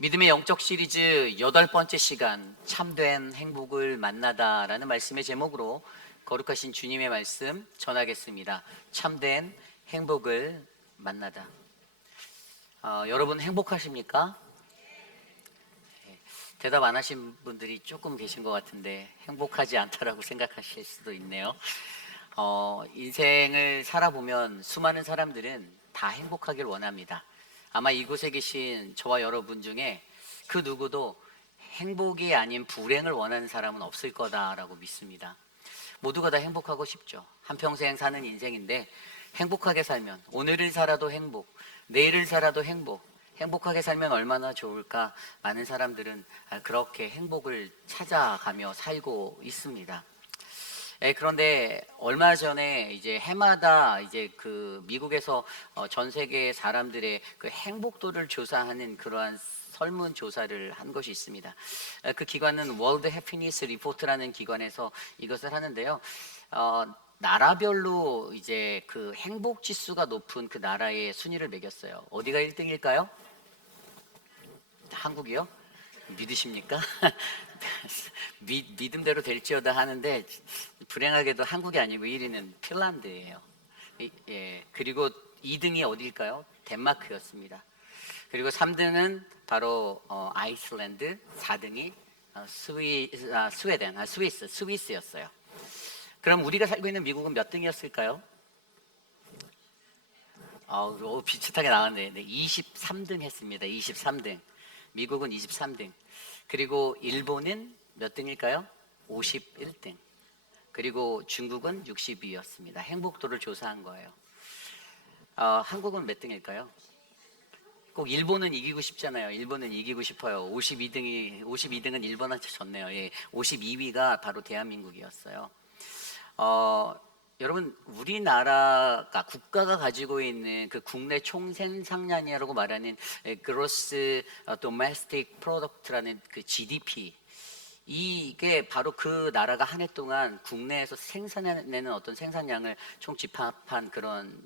믿음의 영적 시리즈 8번째 시간 참된 행복을 만나다라는 말씀의 제목으로 거룩하신 주님의 말씀 전하겠습니다. 참된 행복을 만나다. 여러분 행복하십니까? 대답 안 하신 분들이 조금 계신 것 같은데 행복하지 않다라고 생각하실 수도 있네요. 인생을 살아보면 수많은 사람들은 다 행복하길 원합니다. 아마 이곳에 계신 저와 여러분 중에 그 누구도 행복이 아닌 불행을 원하는 사람은 없을 거다라고 믿습니다. 모두가 다 행복하고 싶죠. 한평생 사는 인생인데 행복하게 살면 오늘을 살아도 행복, 내일을 살아도 행복, 행복하게 살면 얼마나 좋을까. 많은 사람들은 그렇게 행복을 찾아가며 살고 있습니다. 그런데 얼마 전에 이제 해마다 이제 그 미국에서 전 세계 사람들의 그 행복도를 조사하는 그러한 설문 조사를 한 것이 있습니다. 그 기관은 월드 해피니스 리포트라는 기관에서 이것을 하는데요. 나라별로 이제 그 행복 지수가 높은 그 나라의 순위를 매겼어요. 어디가 1등일까요? 한국이요? 믿으십니까? 믿음대로 될지어다 하는데 불행하게도 한국이 아니고 1위는 핀란드예요. 그리고 2등이 어디일까요? 덴마크였습니다. 그리고 3등은 바로 아이슬란드, 4등이 스위스였어요. 그럼 우리가 살고 있는 미국은 몇 등이었을까요? 비슷하게 나왔네. 23등 했습니다. 23등. 미국은 23등. 그리고 일본은 몇 등일까요? 51등. 그리고 중국은 60위였습니다. 행복도를 조사한 거예요. 한국은 몇 등일까요? 꼭 일본은 이기고 싶잖아요. 일본은 이기고 싶어요. 52등은 일본한테 졌네요. 52위가 바로 대한민국이었어요. 여러분, 우리나라가 국가가 가지고 있는 그 국내 총생산량이라고 말하는 Gross Domestic Product라는 그 GDP, 이게 바로 그 나라가 한 해 동안 국내에서 생산해내는 어떤 생산량을 총 집합한 그런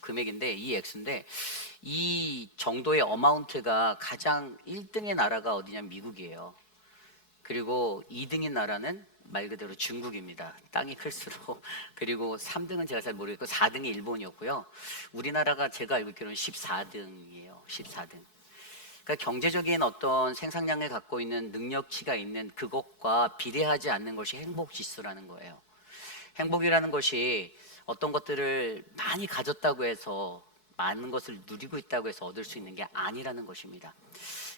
금액인데, 이 액수인데, 이 정도의 어마운트가 가장 1등의 나라가 어디냐면 미국이에요. 그리고 2등인 나라는 말 그대로 중국입니다. 땅이 클수록. 그리고 3등은 제가 잘 모르겠고 4등이 일본이었고요. 우리나라가 제가 알고 있기로는 14등이에요. 14등. 그러니까 경제적인 어떤 생산량을 갖고 있는 능력치가 있는 그것과 비례하지 않는 것이 행복지수라는 거예요. 행복이라는 것이 어떤 것들을 많이 가졌다고 해서 많은 것을 누리고 있다고 해서 얻을 수 있는 게 아니라는 것입니다.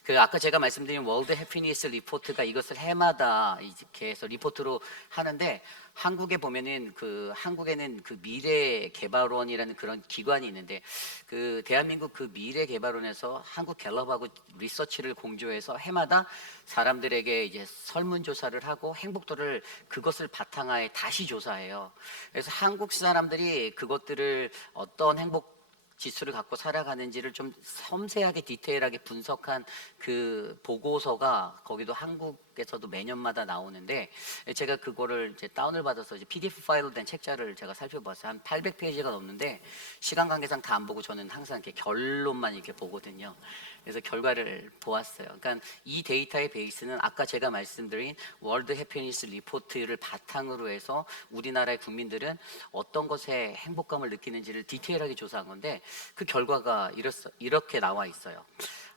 그 아까 제가 말씀드린 월드 해피니스 리포트가 이것을 해마다 이렇게 해서 리포트로 하는데, 한국에 보면은 한국에는 그 미래개발원이라는 그런 기관이 있는데, 그 대한민국 그 미래개발원에서 한국 갤럽하고 리서치를 공조해서 해마다 사람들에게 이제 설문조사를 하고 행복도를 그것을 바탕하에 다시 조사해요. 그래서 한국 사람들이 그것들을 어떤 행복 지수를 갖고 살아가는지를 좀 섬세하게 디테일하게 분석한 그 보고서가 거기도 한국에서도 매년마다 나오는데, 제가 그거를 이제 다운을 받아서 이제 PDF 파일로 된 책자를 제가 살펴봤어요. 한 800페이지가 넘는데 시간 관계상 다 안 보고 저는 항상 이렇게 결론만 이렇게 보거든요. 그래서 결과를 보았어요. 그러니까 이 데이터의 베이스는 아까 제가 말씀드린 월드 해피니스 리포트를 바탕으로 해서 우리나라의 국민들은 어떤 것에 행복감을 느끼는지를 디테일하게 조사한 건데, 그 결과가 이렇게 나와 있어요.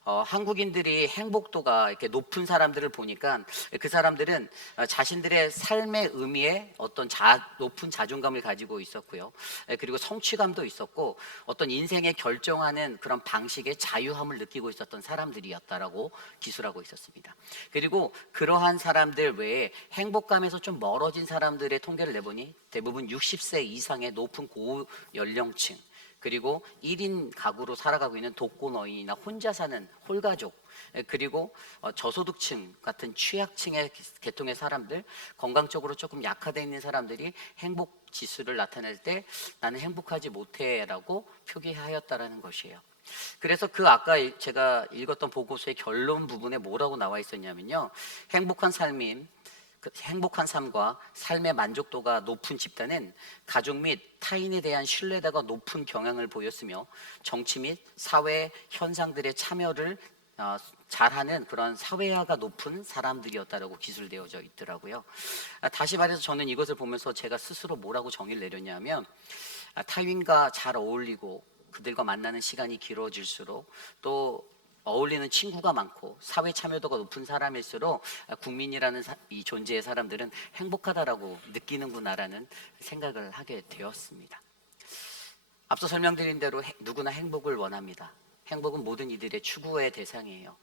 한국인들이 행복도가 이렇게 높은 사람들을 보니까 그 사람들은 자신들의 삶의 의미에 어떤 높은 자존감을 가지고 있었고요. 그리고 성취감도 있었고 어떤 인생의 결정하는 그런 방식의 자유함을 느끼고 있었던 사람들이었다라고 기술하고 있었습니다. 그리고 그러한 사람들 외에 행복감에서 좀 멀어진 사람들의 통계를 내보니 대부분 60세 이상의 높은 고연령층, 그리고 1인 가구로 살아가고 있는 독거노인이나 혼자 사는 홀가족, 그리고 저소득층 같은 취약층의 계통의 사람들, 건강적으로 조금 약화되어 있는 사람들이 행복 지수를 나타낼 때 나는 행복하지 못해라고 표기하였다라는 것이에요. 그래서 그 아까 제가 읽었던 보고서의 결론 부분에 뭐라고 나와 있었냐면요, 행복한 삶과 삶의 만족도가 높은 집단은 가족 및 타인에 대한 신뢰도가 높은 경향을 보였으며 정치 및 사회 현상들의 잘하는 그런 사회화가 높은 사람들이었다라고 기술되어져 있더라고요. 다시 말해서 저는 이것을 보면서 제가 스스로 뭐라고 정의를 내렸냐면, 타인과 잘 어울리고 그들과 만나는 시간이 길어질수록, 또 어울리는 친구가 많고 사회 참여도가 높은 사람일수록 국민이라는 이 존재의 사람들은 행복하다라고 느끼는구나라는 생각을 하게 되었습니다. 앞서 설명드린 대로 누구나 행복을 원합니다. 행복은 모든 이들의 추구의 대상이에요.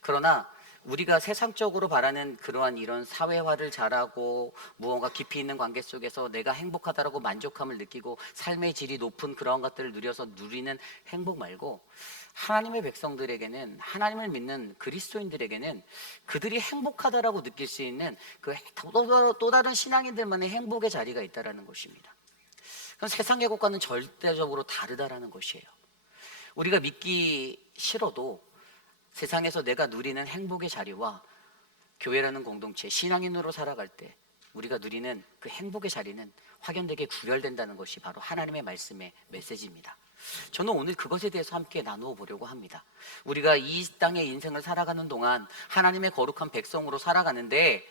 그러나 우리가 세상적으로 바라는 그러한 이런 사회화를 잘하고 무언가 깊이 있는 관계 속에서 내가 행복하다라고 만족함을 느끼고 삶의 질이 높은 그러한 것들을 누려서 누리는 행복 말고, 하나님의 백성들에게는, 하나님을 믿는 그리스도인들에게는 그들이 행복하다라고 느낄 수 있는 그 또 다른 신앙인들만의 행복의 자리가 있다라는 것입니다. 그건 세상의 것과는 절대적으로 다르다라는 것이에요. 우리가 믿기 싫어도 세상에서 내가 누리는 행복의 자리와 교회라는 공동체, 신앙인으로 살아갈 때 우리가 누리는 그 행복의 자리는 확연되게 구별된다는 것이 바로 하나님의 말씀의 메시지입니다. 저는 오늘 그것에 대해서 함께 나누어 보려고 합니다. 우리가 이 땅의 인생을 살아가는 동안 하나님의 거룩한 백성으로 살아가는데,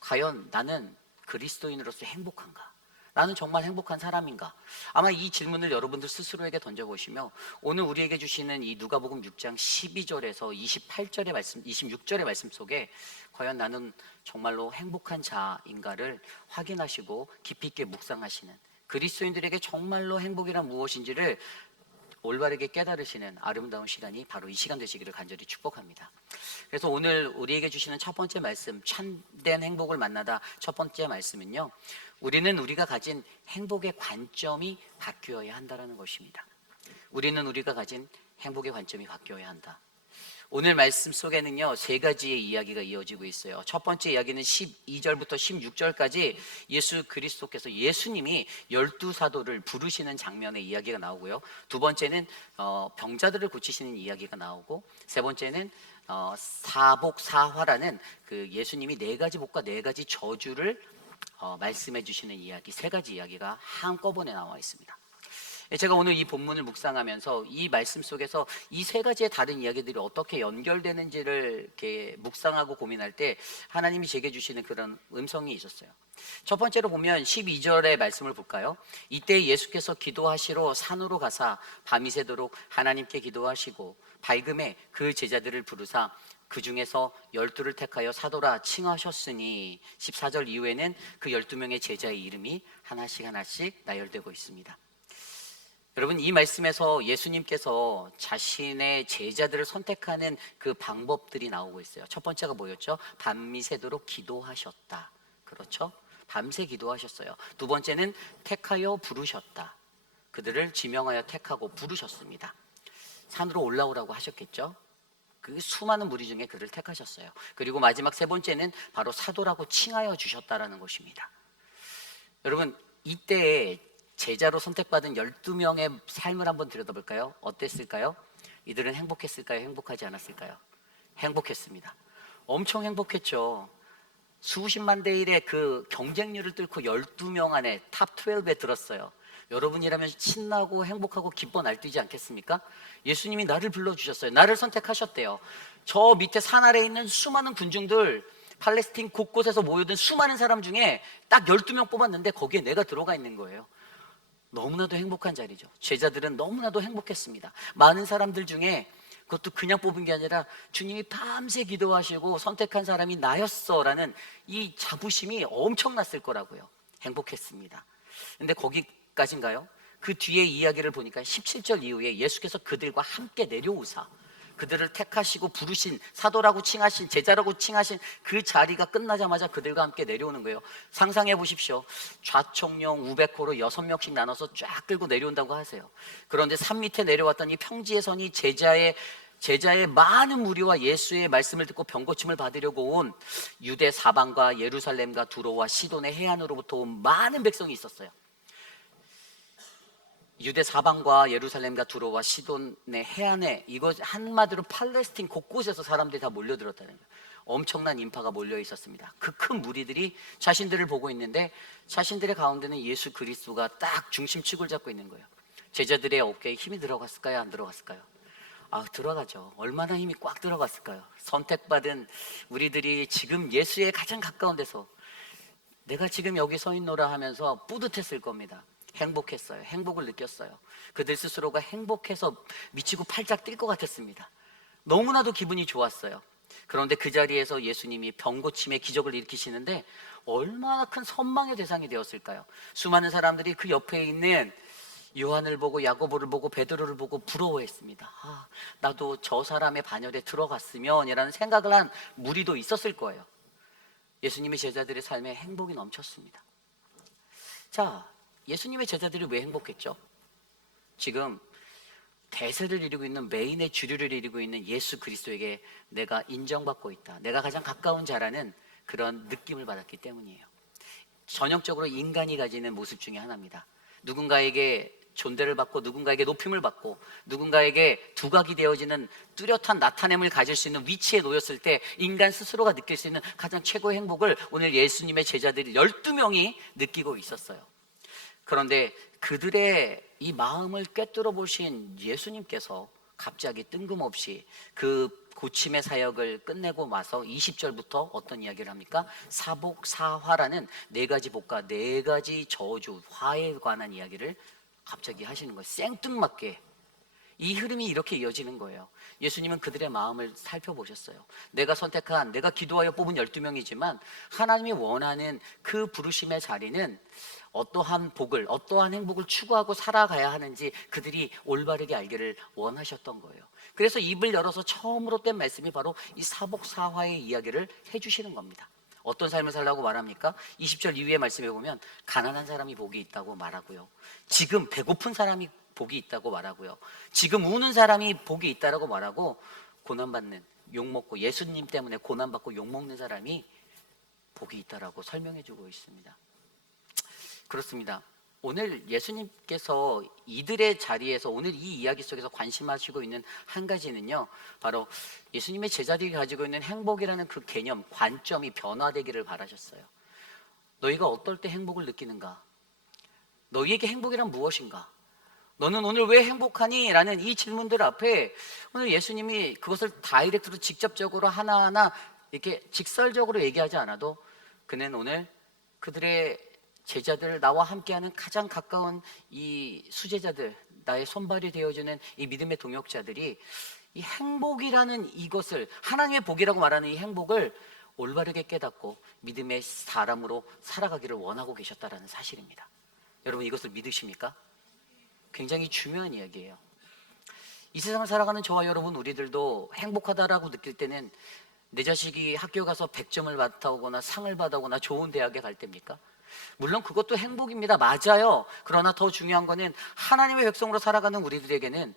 과연 나는 그리스도인으로서 행복한가? 나는 정말 행복한 사람인가? 아마 이 질문을 여러분들 스스로에게 던져보시며, 오늘 우리에게 주시는 이 누가복음 6장 12절에서 28절의 말씀, 26절의 말씀 속에 과연 나는 정말로 행복한 자인가를 확인하시고 깊이 있게 묵상하시는, 그리스도인들에게 정말로 행복이란 무엇인지를 올바르게 깨달으시는 아름다운 시간이 바로 이 시간 되시기를 간절히 축복합니다. 그래서 오늘 우리에게 주시는 첫 번째 말씀, 참된 행복을 만나다, 첫 번째 말씀은요, 우리는 우리가 가진 행복의 관점이 바뀌어야 한다는 것입니다. 우리는 우리가 가진 행복의 관점이 바뀌어야 한다. 오늘 말씀 속에는요, 세 가지의 이야기가 이어지고 있어요. 첫 번째 이야기는 12절부터 16절까지 예수 그리스도께서, 예수님이 12사도를 부르시는 장면의 이야기가 나오고요. 두 번째는 병자들을 고치시는 이야기가 나오고, 세 번째는 사복사화라는 그 예수님이 네 가지 복과 네 가지 저주를 말씀해 주시는 이야기, 세 가지 이야기가 한꺼번에 나와 있습니다. 제가 오늘 이 본문을 묵상하면서 이 말씀 속에서 이 세 가지의 다른 이야기들이 어떻게 연결되는지를 이렇게 묵상하고 고민할 때 하나님이 제게 주시는 그런 음성이 있었어요. 첫 번째로 보면 12절의 말씀을 볼까요? 이때 예수께서 기도하시러 산으로 가사 밤이 새도록 하나님께 기도하시고 밝음에 그 제자들을 부르사 그 중에서 12를 택하여 사도라 칭하셨으니, 14절 이후에는 그 12명의 제자의 이름이 하나씩 하나씩 나열되고 있습니다. 여러분, 이 말씀에서 예수님께서 자신의 제자들을 선택하는 그 방법들이 나오고 있어요. 첫 번째가 뭐였죠? 밤이 새도록 기도하셨다. 그렇죠? 밤새 기도하셨어요. 두 번째는 택하여 부르셨다. 그들을 지명하여 택하고 부르셨습니다. 산으로 올라오라고 하셨겠죠? 그 수많은 무리 중에 그를 택하셨어요. 그리고 마지막 세 번째는 바로 사도라고 칭하여 주셨다라는 것입니다. 여러분, 이때에 제자로 선택받은 12명의 삶을 한번 들여다볼까요? 어땠을까요? 이들은 행복했을까요? 행복하지 않았을까요? 행복했습니다. 엄청 행복했죠. 수십만 대 1의 그 경쟁률을 뚫고 12명 안에 탑 12에 들었어요. 여러분이라면 신나고 행복하고 기뻐 날뛰지 않겠습니까? 예수님이 나를 불러주셨어요. 나를 선택하셨대요. 저 밑에 산 아래에 있는 수많은 군중들, 팔레스틴 곳곳에서 모여든 수많은 사람 중에 딱 12명 뽑았는데 거기에 내가 들어가 있는 거예요. 너무나도 행복한 자리죠. 제자들은 너무나도 행복했습니다. 많은 사람들 중에, 그것도 그냥 뽑은 게 아니라 주님이 밤새 기도하시고 선택한 사람이 나였어라는 이 자부심이 엄청났을 거라고요. 행복했습니다. 근데 거기까지인가요? 그 뒤에 이야기를 보니까 17절 이후에 예수께서 그들과 함께 내려오사 그들을 택하시고 부르신, 사도라고 칭하신, 제자라고 칭하신 그 자리가 끝나자마자 그들과 함께 내려오는 거예요. 상상해 보십시오. 좌총령 우백호로 6명씩 나눠서 쫙 끌고 내려온다고 하세요. 그런데 산 밑에 내려왔더니 평지에 서니 제자의 많은 무리와 예수의 말씀을 듣고 병고침을 받으려고 온 유대 사방과 예루살렘과 두로와 시돈의 해안으로부터 온 많은 백성이 있었어요. 유대 사방과 예루살렘과 두로와 시돈의 해안에, 이것 한마디로 팔레스틴 곳곳에서 사람들이 다 몰려들었다는 거예요. 엄청난 인파가 몰려 있었습니다. 그 큰 무리들이 자신들을 보고 있는데 자신들의 가운데는 예수 그리스도가 딱 중심축을 잡고 있는 거예요. 제자들의 어깨에 힘이 들어갔을까요? 안 들어갔을까요? 들어가죠. 얼마나 힘이 꽉 들어갔을까요? 선택받은 우리들이 지금 예수에 가장 가까운 데서 내가 지금 여기 서 있노라 하면서 뿌듯했을 겁니다. 행복했어요. 행복을 느꼈어요. 그들 스스로가 행복해서 미치고 팔짝 뛸 것 같았습니다. 너무나도 기분이 좋았어요. 그런데 그 자리에서 예수님이 병 고침의 기적을 일으키시는데 얼마나 큰 선망의 대상이 되었을까요? 수많은 사람들이 그 옆에 있는 요한을 보고 야고보를 보고 베드로를 보고 부러워했습니다. 나도 저 사람의 반열에 들어갔으면이라는 생각을 한 무리도 있었을 거예요. 예수님의 제자들의 삶에 행복이 넘쳤습니다. 자, 예수님의 제자들이 왜 행복했죠? 지금 대세를 이루고 있는, 메인의 주류를 이루고 있는 예수 그리스도에게 내가 인정받고 있다, 내가 가장 가까운 자라는 그런 느낌을 받았기 때문이에요. 전형적으로 인간이 가지는 모습 중에 하나입니다. 누군가에게 존대를 받고 누군가에게 높임을 받고 누군가에게 두각이 되어지는 뚜렷한 나타냄을 가질 수 있는 위치에 놓였을 때 인간 스스로가 느낄 수 있는 가장 최고의 행복을 오늘 예수님의 제자들이 12명이 느끼고 있었어요. 그런데 그들의 이 마음을 꿰뚫어 보신 예수님께서 갑자기 뜬금없이 그 고침의 사역을 끝내고 나서 20절부터 어떤 이야기를 합니까? 사복사화라는 네 가지 복과 네 가지 저주, 화에 관한 이야기를 갑자기 하시는 거예요. 생뚱맞게. 이 흐름이 이렇게 이어지는 거예요. 예수님은 그들의 마음을 살펴보셨어요. 내가 선택한, 내가 기도하여 뽑은 12명이지만 하나님이 원하는 그 부르심의 자리는 어떠한 복을, 어떠한 행복을 추구하고 살아가야 하는지 그들이 올바르게 알기를 원하셨던 거예요. 그래서 입을 열어서 처음으로 뗀 말씀이 바로 이 사복사화의 이야기를 해주시는 겁니다. 어떤 삶을 살라고 말합니까? 20절 이후의 말씀에 보면 가난한 사람이 복이 있다고 말하고요, 지금 배고픈 사람이 복이 있다고 말하고요, 지금 우는 사람이 복이 있다고 말하고, 고난받는, 욕먹고 예수님 때문에 고난받고 욕먹는 사람이 복이 있다라고 설명해 주고 있습니다. 그렇습니다. 오늘 예수님께서 이들의 자리에서 오늘 이 이야기 속에서 관심하시고 있는 한 가지는요, 바로 예수님의 제자들이 가지고 있는 행복이라는 그 개념, 관점이 변화되기를 바라셨어요. 너희가 어떨 때 행복을 느끼는가? 너희에게 행복이란 무엇인가? 너는 오늘 왜 행복하니? 라는 이 질문들 앞에 오늘 예수님이 그것을 다이렉트로 직접적으로 하나하나 이렇게 직설적으로 얘기하지 않아도 그는 오늘 그들의 제자들, 나와 함께하는 가장 가까운 이 수제자들, 나의 손발이 되어주는 이 믿음의 동역자들이 이 행복이라는 이것을, 하나님의 복이라고 말하는 이 행복을 올바르게 깨닫고 믿음의 사람으로 살아가기를 원하고 계셨다는 사실입니다. 여러분, 이것을 믿으십니까? 굉장히 중요한 이야기예요. 이 세상을 살아가는 저와 여러분, 우리들도 행복하다라고 느낄 때는 내 자식이 학교 가서 100점을 받아오거나 상을 받아오거나 좋은 대학에 갈 때입니까? 물론 그것도 행복입니다. 맞아요. 그러나 더 중요한 거는 하나님의 백성으로 살아가는 우리들에게는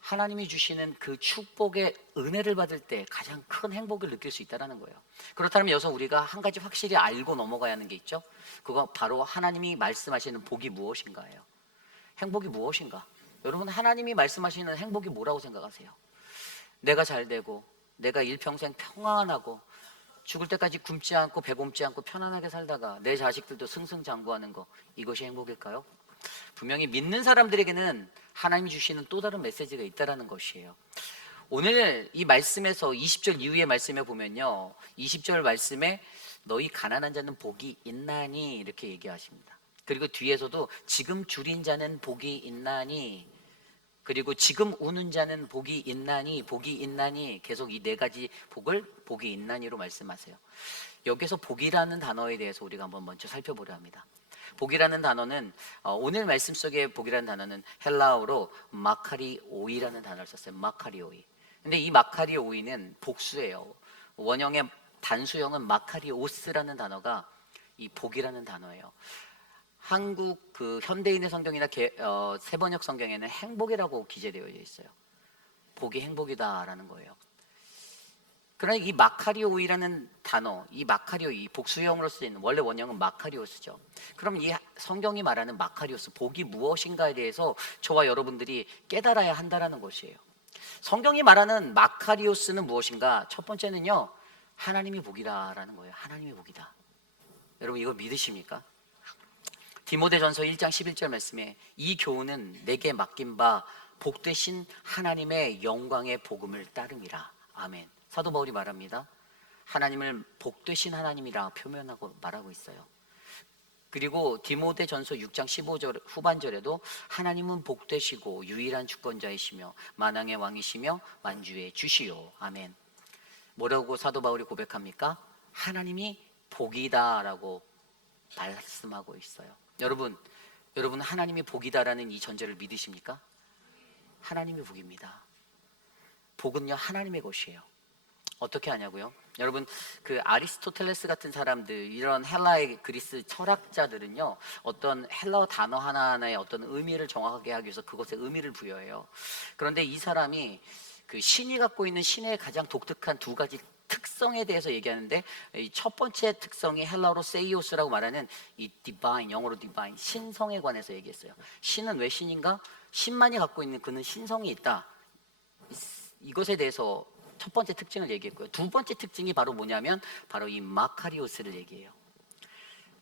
하나님이 주시는 그 축복의 은혜를 받을 때 가장 큰 행복을 느낄 수 있다는 거예요. 그렇다면 여기서 우리가 한 가지 확실히 알고 넘어가야 하는 게 있죠. 그거 바로 하나님이 말씀하시는 복이 무엇인가예요. 행복이 무엇인가? 여러분, 하나님이 말씀하시는 행복이 뭐라고 생각하세요? 내가 잘 되고, 내가 일평생 평안하고, 죽을 때까지 굶지 않고 배고프지 않고 편안하게 살다가 내 자식들도 승승장구하는 거, 이것이 행복일까요? 분명히 믿는 사람들에게는 하나님이 주시는 또 다른 메시지가 있다는 것이에요. 오늘 이 말씀에서 20절 이후의 말씀에 보면요, 20절 말씀에 너희 가난한 자는 복이 있나니 이렇게 얘기하십니다. 그리고 뒤에서도 지금 줄인 자는 복이 있나니, 그리고 지금 우는 자는 복이 있나니, 복이 있나니, 계속 이 네 가지 복을 복이 있나니로 말씀하세요. 여기서 복이라는 단어에 대해서 우리가 한번 먼저 살펴보려 합니다. 복이라는 단어는 오늘 말씀 속에 복이라는 단어는 헬라어로 마카리오이라는 단어를 썼어요. 마카리오이. 근데 이 마카리오이는 복수예요. 원형의 단수형은 마카리오스라는 단어가 이 복이라는 단어예요. 한국 그 현대인의 성경이나 세번역 성경에는 행복이라고 기재되어 있어요. 복이 행복이다라는 거예요. 그러나 이 마카리오이라는 단어, 이 마카리오이, 복수형으로 쓰인 원래 원형은 마카리오스죠. 그럼 이 성경이 말하는 마카리오스, 복이 무엇인가에 대해서 저와 여러분들이 깨달아야 한다는 것이에요. 성경이 말하는 마카리오스는 무엇인가? 첫 번째는요, 하나님이 복이다라는 거예요. 하나님이 복이다. 여러분, 이거 믿으십니까? 디모데전서 1장 11절 말씀에 이 교훈은 내게 맡긴 바 복되신 하나님의 영광의 복음을 따름이라. 아멘. 사도 바울이 말합니다. 하나님을 복되신 하나님이라 표현하고 말하고 있어요. 그리고 디모데전서 6장 15절 후반절에도 하나님은 복되시고 유일한 주권자이시며 만왕의 왕이시며 만주의 주시오. 아멘. 뭐라고 사도 바울이 고백합니까? 하나님이 복이다라고 말씀하고 있어요. 여러분 하나님이 복이다라는 이 전제를 믿으십니까? 하나님이 복입니다. 복은요 하나님의 것이에요. 어떻게 하냐고요? 여러분 그 아리스토텔레스 같은 사람들, 이런 헬라의 그리스 철학자들은요 어떤 헬라어 단어 하나하나의 어떤 의미를 정확하게 하기 위해서 그것에 의미를 부여해요. 그런데 이 사람이 그 신이 갖고 있는 신의 가장 독특한 두 가지 특성에 대해서 얘기하는데, 이 첫 번째 특성이 헬라어로 세이오스라고 말하는 이 디바인, 영어로 디바인, 신성에 관해서 얘기했어요. 신은 왜 신인가? 신만이 갖고 있는 그는 신성이 있다. 이것에 대해서 첫 번째 특징을 얘기했고요. 두 번째 특징이 바로 뭐냐면 바로 이 마카리오스를 얘기해요.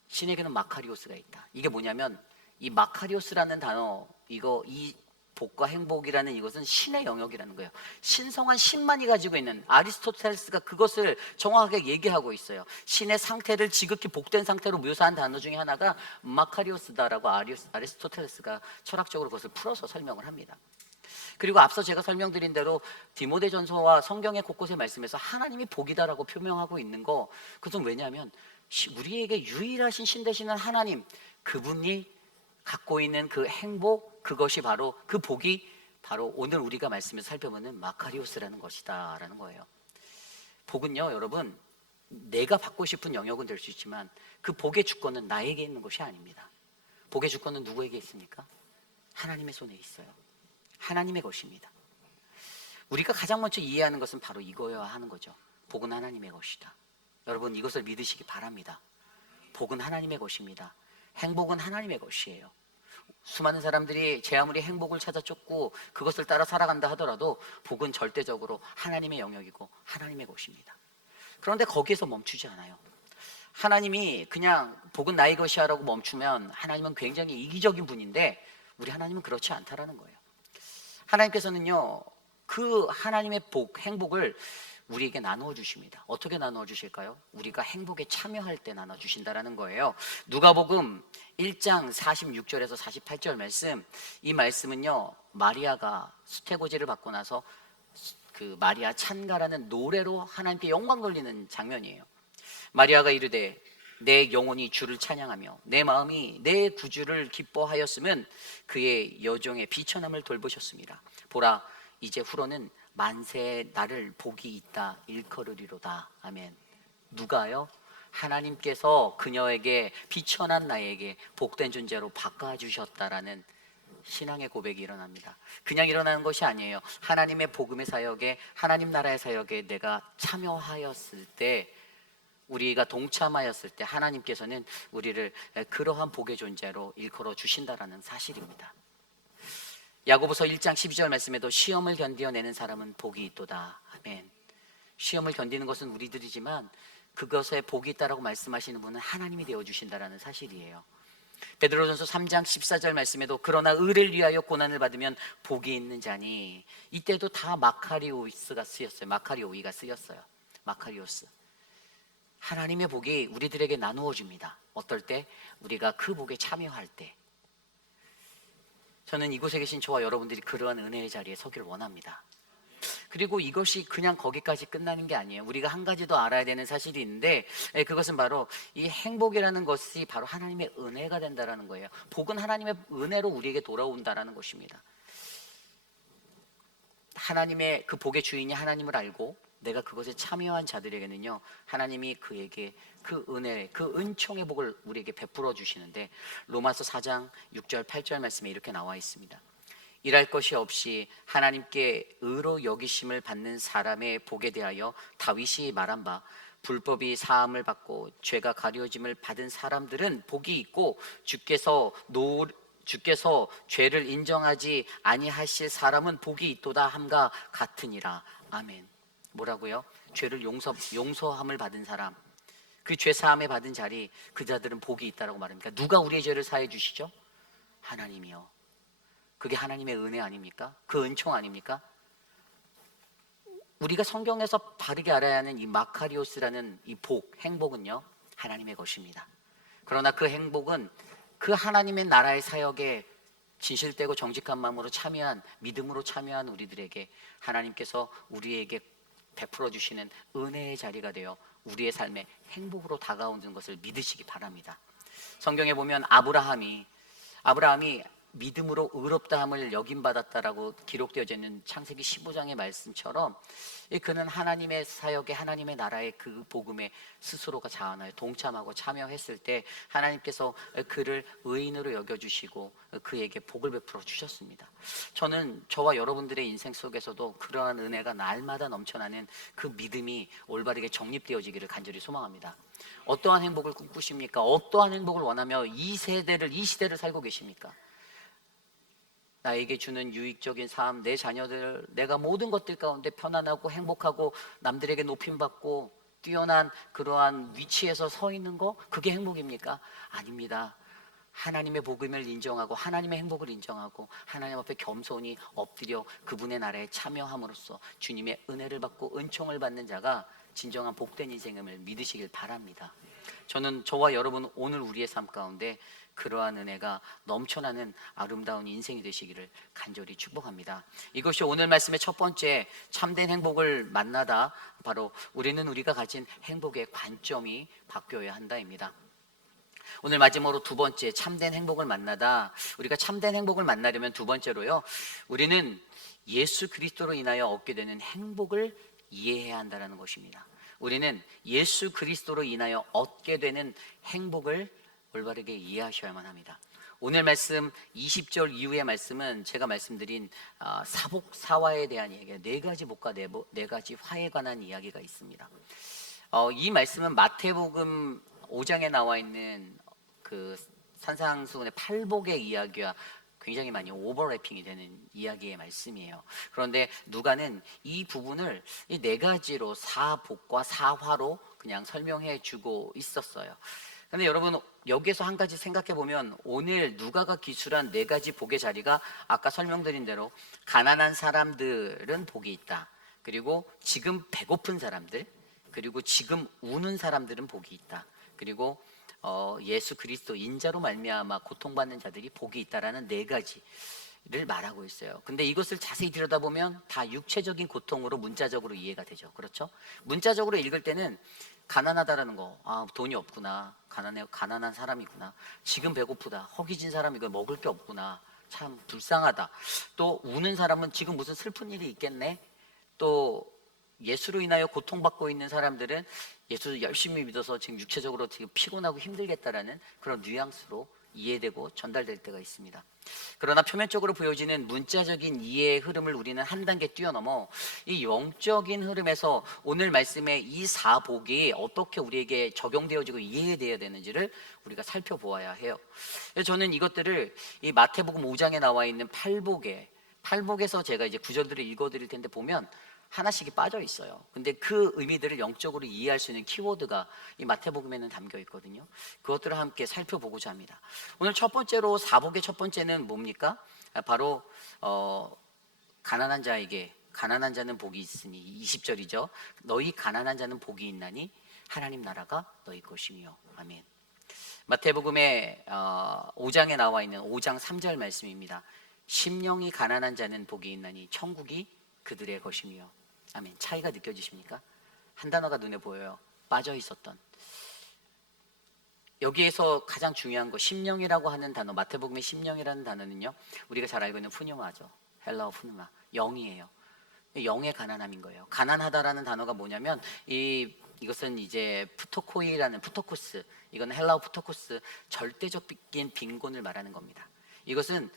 신에게는 마카리오스가 있다. 이게 뭐냐면 이 마카리오스라는 단어, 이 복과 행복이라는 이것은 신의 영역이라는 거예요. 신성한 신만이 가지고 있는, 아리스토텔레스가 그것을 정확하게 얘기하고 있어요. 신의 상태를 지극히 복된 상태로 묘사한 단어 중에 하나가 마카리오스다라고 아리스토텔레스가 철학적으로 그것을 풀어서 설명을 합니다. 그리고 앞서 제가 설명드린 대로 디모데전서와 성경의 곳곳의 말씀에서 하나님이 복이다라고 표명하고 있는 거, 그것은 왜냐하면 우리에게 유일하신 신 되시는 하나님, 그분이 갖고 있는 그 행복, 그것이 바로, 그 복이 바로 오늘 우리가 말씀에서 살펴보는 마카리오스라는 것이다 라는 거예요. 복은요 여러분, 내가 받고 싶은 영역은 될 수 있지만 그 복의 주권은 나에게 있는 것이 아닙니다. 복의 주권은 누구에게 있습니까? 하나님의 손에 있어요. 하나님의 것입니다. 우리가 가장 먼저 이해하는 것은 바로 이거여야 하는 거죠. 복은 하나님의 것이다. 여러분 이것을 믿으시기 바랍니다. 복은 하나님의 것입니다. 행복은 하나님의 것이에요. 수많은 사람들이 제 아무리 행복을 찾아 쫓고 그것을 따라 살아간다 하더라도 복은 절대적으로 하나님의 영역이고 하나님의 것입니다. 그런데 거기에서 멈추지 않아요. 하나님이 그냥 복은 나의 것이야 라고 멈추면 하나님은 굉장히 이기적인 분인데, 우리 하나님은 그렇지 않다라는 거예요. 하나님께서는요 그 하나님의 복, 행복을 우리에게 나누어 주십니다. 어떻게 나누어 주실까요? 우리가 행복에 참여할 때 나눠 주신다라는 거예요. 누가복음 1장 46절에서 48절 말씀, 이 말씀은요 마리아가 수태고지를 받고 나서 그 마리아 찬가라는 노래로 하나님께 영광 돌리는 장면이에요. 마리아가 이르되 내 영혼이 주를 찬양하며 내 마음이 내 구주를 기뻐하였으면 그의 여종의 비천함을 돌보셨습니다. 보라 이제 후로는 만세 나를 복이 있다 일컬으리로다. 아멘. 누가요? 하나님께서 그녀에게 비천한 나에게 복된 존재로 바꿔주셨다라는 신앙의 고백이 일어납니다. 그냥 일어나는 것이 아니에요. 하나님의 복음의 사역에, 하나님 나라의 사역에 내가 참여하였을 때, 우리가 동참하였을 때 하나님께서는 우리를 그러한 복의 존재로 일컬어 주신다라는 사실입니다. 야고보서 1장 12절 말씀에도 시험을 견디어내는 사람은 복이 있도다. 아멘. 시험을 견디는 것은 우리들이지만 그것에 복이 있다라고 말씀하시는 분은 하나님이 되어주신다라는 사실이에요. 베드로전서 3장 14절 말씀에도 그러나 의를 위하여 고난을 받으면 복이 있는 자니, 이때도 다 마카리오스가 쓰였어요. 마카리오이가 쓰였어요. 마카리오스. 하나님의 복이 우리들에게 나누어집니다. 어떨 때? 우리가 그 복에 참여할 때. 저는 이곳에 계신 저와 여러분들이 그러한 은혜의 자리에 서기를 원합니다. 그리고 이것이 그냥 거기까지 끝나는 게 아니에요. 우리가 한 가지 더 알아야 되는 사실이 있는데, 그것은 바로 이 행복이라는 것이 바로 하나님의 은혜가 된다라는 거예요. 복은 하나님의 은혜로 우리에게 돌아온다라는 것입니다. 하나님의 그 복의 주인이 하나님을 알고 내가 그것에 참여한 자들에게는요 하나님이 그에게 그 은혜, 그 은총의 복을 우리에게 베풀어 주시는데, 로마서 4장 6절 8절 말씀에 이렇게 나와 있습니다. 일할 것이 없이 하나님께 의로 여기심을 받는 사람의 복에 대하여 다윗이 말한 바, 불법이 사함을 받고 죄가 가려짐을 받은 사람들은 복이 있고 주께서 죄를 인정하지 아니하실 사람은 복이 있도다 함과 같으니라. 아멘. 뭐라고요? 죄를 용서함을 받은 사람, 그 죄 사함을 받은 자리, 그 자들은 복이 있다라고 말합니다. 누가 우리의 죄를 사해 주시죠? 하나님이요. 그게 하나님의 은혜 아닙니까? 그 은총 아닙니까? 우리가 성경에서 바르게 알아야 하는 이 마카리오스라는 이 행복은요, 하나님의 것입니다. 그러나 그 행복은 그 하나님의 나라의 사역에 진실되고 정직한 마음으로 참여한, 믿음으로 참여한 우리들에게 하나님께서 우리에게 베풀어 주시는 은혜의 자리가 되어 우리의 삶에 행복으로 다가오는 것을 믿으시기 바랍니다. 성경에 보면 아브라함이 믿음으로 의롭다함을 여김받았다라고 기록되어져 있는 창세기 15장의 말씀처럼 그는 하나님의 사역에, 하나님의 나라의 그 복음에 스스로가 자원하여 동참하고 참여했을 때 하나님께서 그를 의인으로 여겨주시고 그에게 복을 베풀어 주셨습니다. 저는 저와 여러분들의 인생 속에서도 그러한 은혜가 날마다 넘쳐나는 그 믿음이 올바르게 정립되어지기를 간절히 소망합니다. 어떠한 행복을 꿈꾸십니까? 어떠한 행복을 원하며 이 시대를 살고 계십니까? 나에게 주는 유익적인 삶, 내 자녀들, 내가 모든 것들 가운데 편안하고 행복하고 남들에게 높임받고 뛰어난 그러한 위치에서 서 있는 거, 그게 행복입니까? 아닙니다. 하나님의 복음을 인정하고 하나님의 행복을 인정하고 하나님 앞에 겸손히 엎드려 그분의 나라에 참여함으로써 주님의 은혜를 받고 은총을 받는 자가 진정한 복된 인생임을 믿으시길 바랍니다. 저는 저와 여러분 오늘 우리의 삶 가운데 그러한 은혜가 넘쳐나는 아름다운 인생이 되시기를 간절히 축복합니다. 이것이 오늘 말씀의 첫 번째, 참된 행복을 만나다, 바로 우리가 가진 행복의 관점이 바뀌어야 한다입니다. 오늘 마지막으로 두 번째, 참된 행복을 만나다. 우리가 참된 행복을 만나려면 두 번째로요, 우리는 예수 그리스도로 인하여 얻게 되는 행복을 이해해야 한다는 것입니다. 우리는 예수 그리스도로 인하여 얻게 되는 행복을 올바르게 이해하셔야만 합니다. 오늘 말씀 20절 이후의 말씀은 제가 말씀드린 사복사화에 대한 이야기예요. 네 가지 복과 네 가지 화에 관한 이야기가 있습니다. 이 말씀은 마태복음 5장에 나와 있는 그 산상수훈의 팔복의 이야기와 굉장히 많이 오버래핑이 되는 이야기의 말씀이에요. 그런데 누가는 이 부분을 이 네 가지로 사복과 사화로 그냥 설명해 주고 있었어요. 근데 여러분, 여기에서 한 가지 생각해 보면 오늘 누가가 기술한 네 가지 복의 자리가 아까 설명드린 대로 가난한 사람들은 복이 있다. 그리고 지금 배고픈 사람들, 그리고 지금 우는 사람들은 복이 있다. 그리고 예수 그리스도 인자로 말미암아 고통받는 자들이 복이 있다라는 네 가지를 말하고 있어요. 근데 이것을 자세히 들여다보면 다 육체적인 고통으로 문자적으로 이해가 되죠. 그렇죠? 문자적으로 읽을 때는 가난하다라는 거, 돈이 없구나, 가난한 사람이구나, 지금 배고프다, 허기진 사람이고 먹을 게 없구나, 참 불쌍하다. 또 우는 사람은 지금 무슨 슬픈 일이 있겠네. 또 예수로 인하여 고통받고 있는 사람들은 예수를 열심히 믿어서 지금 육체적으로 지금 피곤하고 힘들겠다라는 그런 뉘앙스로 이해되고 전달될 때가 있습니다. 그러나 표면적으로 보여지는 문자적인 이해의 흐름을 우리는 한 단계 뛰어넘어 이 영적인 흐름에서 오늘 말씀의 이 사복이 어떻게 우리에게 적용되어지고 이해되어야 되는지를 우리가 살펴보아야 해요. 저는 이것들을 이 마태복음 5장에 나와 있는 팔복에서 제가 이제 구절들을 읽어드릴 텐데 보면 하나씩이 빠져 있어요. 근데 그 의미들을 영적으로 이해할 수 있는 키워드가 이 마태복음에는 담겨 있거든요. 그것들을 함께 살펴보고자 합니다. 오늘 첫 번째로 사복의 첫 번째는 뭡니까? 바로 가난한 자는 복이 있으니, 20절이죠. 너희 가난한 자는 복이 있나니 하나님 나라가 너희 것이며. 아멘. 마태복음의 5장에 나와 있는 5장 3절 말씀입니다. 심령이 가난한 자는 복이 있나니 천국이 그들의 것이며. 아멘. 차이가 느껴지십니까? 한 단어가 눈에 보여요. 빠져 있었던. 여기에서 가장 중요한 거, 심령이라고 하는 단어, 마태복음의 심령이라는 단어는요, 우리가 잘 알고 있는 푸뉴마죠. 헬라어 푸뉴마, 영이에요. 영의 가난함인 거예요. 가난하다라는 단어가 뭐냐면 이것은 이제 푸토코스, 이건 헬라어 푸토코스, 절대적인 빈곤을 말하는 겁니다. 이것은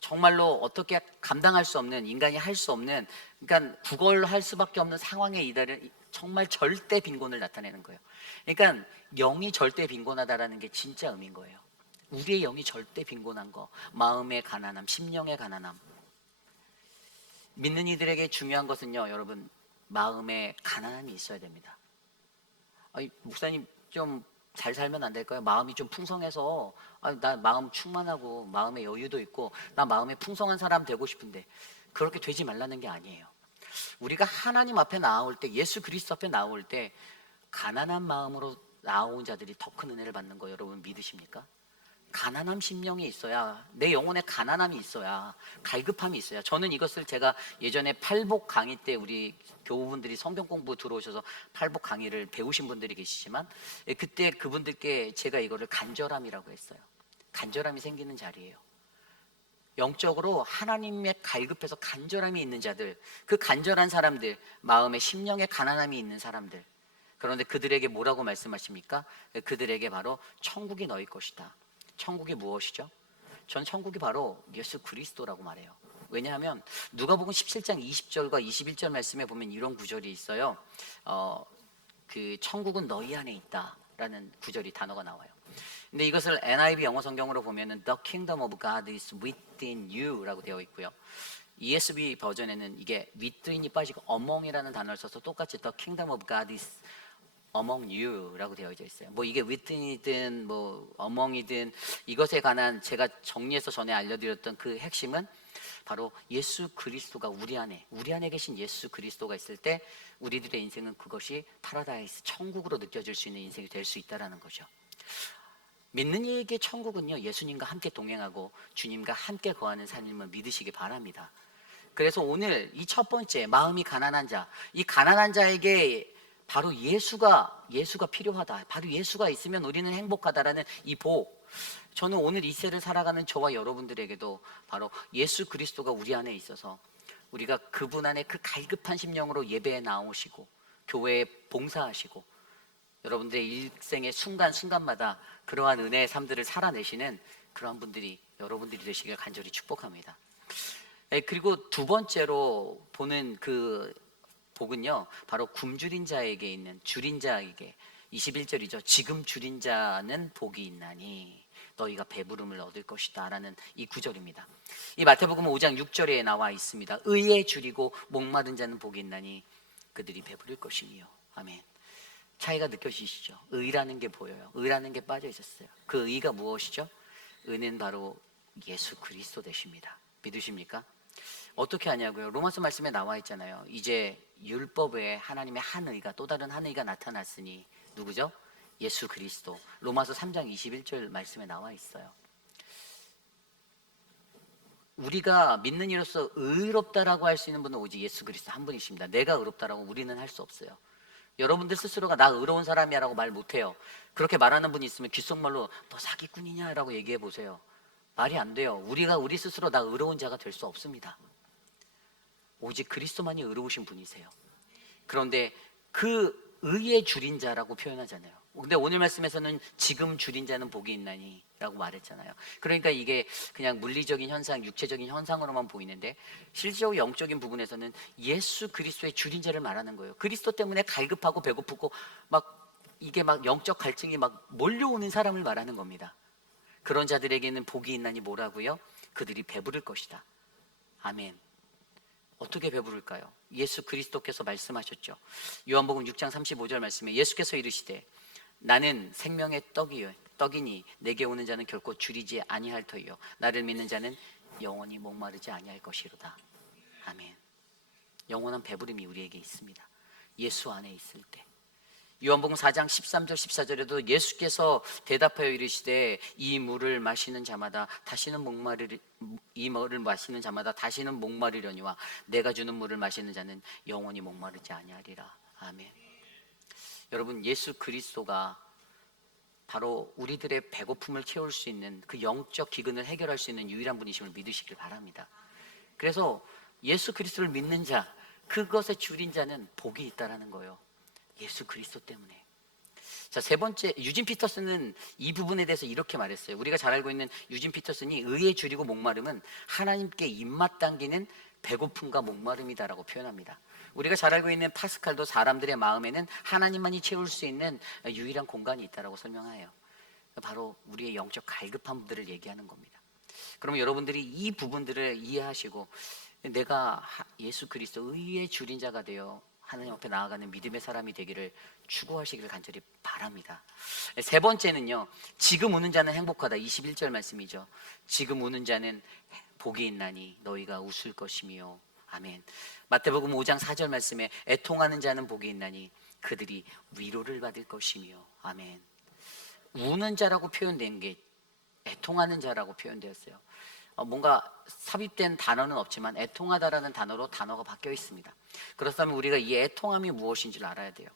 정말로 어떻게 감당할 수 없는, 인간이 할 수 없는, 그러니까 구걸할 수밖에 없는 상황에 이르는 정말 절대 빈곤을 나타내는 거예요. 그러니까 영이 절대 빈곤하다라는 게 진짜 의미인 거예요. 우리의 영이 절대 빈곤한 거, 마음의 가난함, 심령의 가난함. 믿는 이들에게 중요한 것은요, 여러분, 마음의 가난함이 있어야 됩니다. 목사님 좀 잘 살면 안 될까요? 마음이 좀 풍성해서 나 마음 충만하고 마음에 여유도 있고 나 마음에 풍성한 사람 되고 싶은데 그렇게 되지 말라는 게 아니에요. 우리가 하나님 앞에 나올 때, 예수 그리스도 앞에 나올 때 가난한 마음으로 나온 자들이 더 큰 은혜를 받는 거 여러분 믿으십니까? 가난함 심령이 있어야, 내 영혼에 가난함이 있어야, 갈급함이 있어야. 저는 이것을 제가 예전에 팔복 강의 때 우리 교우분들이 성경 공부 들어오셔서 팔복 강의를 배우신 분들이 계시지만 그때 그분들께 제가 이거를 간절함이라고 했어요. 간절함이 생기는 자리예요. 영적으로 하나님의 갈급해서 간절함이 있는 자들, 그 간절한 사람들, 마음에 심령에 가난함이 있는 사람들, 그런데 그들에게 뭐라고 말씀하십니까? 그들에게 바로 천국이 너희 것이다. 천국이 무엇이죠? 전 천국이 바로 예수 그리스도라고 말해요. 왜냐하면 누가복음 17장 20절과 21절 말씀에 보면 이런 구절이 있어요. 그 천국은 너희 안에 있다라는 구절이 단어가 나와요. 근데 이것을 NIV 영어 성경으로 보면은 The Kingdom of God is within you라고 되어 있고요. ESV 버전에는 이게 within이 빠지고 among이라는 단어를 써서 똑같이 The Kingdom of God is among you라고 되어져 있어요. 뭐 이게 within이든 뭐 among이든 이것에 관한 제가 정리해서 전에 알려드렸던 그 핵심은 바로 예수 그리스도가 우리 안에 계신 예수 그리스도가 있을 때 우리들의 인생은 그것이 파라다이스, 천국으로 느껴질 수 있는 인생이 될 수 있다는 거죠. 믿는 이에게 천국은요, 예수님과 함께 동행하고 주님과 함께 거하는 삶임을 믿으시기 바랍니다. 그래서 오늘 이 첫 번째 마음이 가난한 자, 이 가난한 자에게 바로 예수가 필요하다. 바로 예수가 있으면 우리는 행복하다라는 이 복. 저는 오늘 이 세를 살아가는 저와 여러분들에게도 바로 예수 그리스도가 우리 안에 있어서 우리가 그분 안에 그 갈급한 심령으로 예배에 나오시고 교회에 봉사하시고 여러분들의 일생의 순간순간마다 그러한 은혜의 삶들을 살아내시는 그러한 분들이 여러분들이 되시길 간절히 축복합니다. 그리고 두 번째로 보는 그 복은요, 바로 굶주린 자에게 있는, 줄인 자에게 21절이죠. 지금 줄인 자는 복이 있나니 너희가 배부름을 얻을 것이다 라는 이 구절입니다. 이 마태복음 5장 6절에 나와 있습니다. 의에 줄이고 목마른 자는 복이 있나니 그들이 배부를 것이며. 아멘. 차이가 느껴지시죠? 의라는 게 보여요. 의라는 게 빠져 있었어요. 그 의가 무엇이죠? 의는 바로 예수 그리스도 되십니다. 믿으십니까? 어떻게 하냐고요? 로마서 말씀에 나와 있잖아요. 이제 율법 외에 하나님의 한 의가, 또 다른 한 의가 나타났으니 누구죠? 예수 그리스도. 로마서 3장 21절 말씀에 나와 있어요. 우리가 믿는 이로써 의롭다라고 할 수 있는 분은 오직 예수 그리스도 한 분이십니다. 내가 의롭다라고 우리는 할 수 없어요. 여러분들 스스로가 나 의로운 사람이야 라고 말 못해요. 그렇게 말하는 분이 있으면 귓속말로 너 사기꾼이냐 라고 얘기해 보세요. 말이 안 돼요. 우리가 우리 스스로 나 의로운 자가 될 수 없습니다. 오직 그리스도만이 의로우신 분이세요. 그런데 그 의에 줄인 자라고 표현하잖아요. 근데 오늘 말씀에서는 지금 줄인 자는 복이 있나니 라고 말했잖아요. 그러니까 이게 그냥 물리적인 현상, 육체적인 현상으로만 보이는데 실제로 영적인 부분에서는 예수 그리스도의 줄인 자를 말하는 거예요. 그리스도 때문에 갈급하고 배고프고 막 이게 막 영적 갈증이 막 몰려오는 사람을 말하는 겁니다. 그런 자들에게는 복이 있나니 뭐라고요? 그들이 배부를 것이다. 아멘. 어떻게 배부를까요? 예수 그리스도께서 말씀하셨죠. 요한복음 6장 35절 말씀에 예수께서 이르시되 나는 생명의 떡이니 내게 오는 자는 결코 줄이지 아니할 터이요 나를 믿는 자는 영원히 목마르지 아니할 것이로다. 아멘. 영원한 배부름이 우리에게 있습니다. 예수 안에 있을 때. 요한복음 4장 13절 14절에도 예수께서 대답하여 이르시되 이 물을 마시는 자마다 다시는 목마르려니와 내가 주는 물을 마시는 자는 영원히 목마르지 아니하리라. 아멘. 여러분, 예수 그리스도가 바로 우리들의 배고픔을 채울 수 있는 그 영적 기근을 해결할 수 있는 유일한 분이심을 믿으시길 바랍니다. 그래서 예수 그리스도를 믿는 자, 그것에 줄인 자는 복이 있다라는 거예요. 예수 그리스도 때문에. 자, 세 번째, 유진 피터슨은 이 부분에 대해서 이렇게 말했어요. 우리가 잘 알고 있는 유진 피터슨이 의에 줄이고 목마름은 하나님께 입맛 당기는 배고픔과 목마름이다라고 표현합니다. 우리가 잘 알고 있는 파스칼도 사람들의 마음에는 하나님만이 채울 수 있는 유일한 공간이 있다라고 설명해요. 바로 우리의 영적 갈급함들을 얘기하는 겁니다. 그러면 여러분들이 이 부분들을 이해하시고 내가 예수 그리스도 의에 줄인 자가 되어 하나님 앞에 나아가는 믿음의 사람이 되기를 추구하시기를 간절히 바랍니다. 세 번째는요, 지금 우는 자는 행복하다. 21절 말씀이죠. 지금 우는 자는 복이 있나니 너희가 웃을 것이며. 아멘. 마태복음 5장 4절 말씀에 애통하는 자는 복이 있나니 그들이 위로를 받을 것이며. 아멘. 우는 자라고 표현된 게 애통하는 자라고 표현되었어요. 뭔가 삽입된 단어는 없지만 애통하다라는 단어로 단어가 바뀌어 있습니다. 그렇다면 우리가 이 애통함이 무엇인지를 알아야 돼요.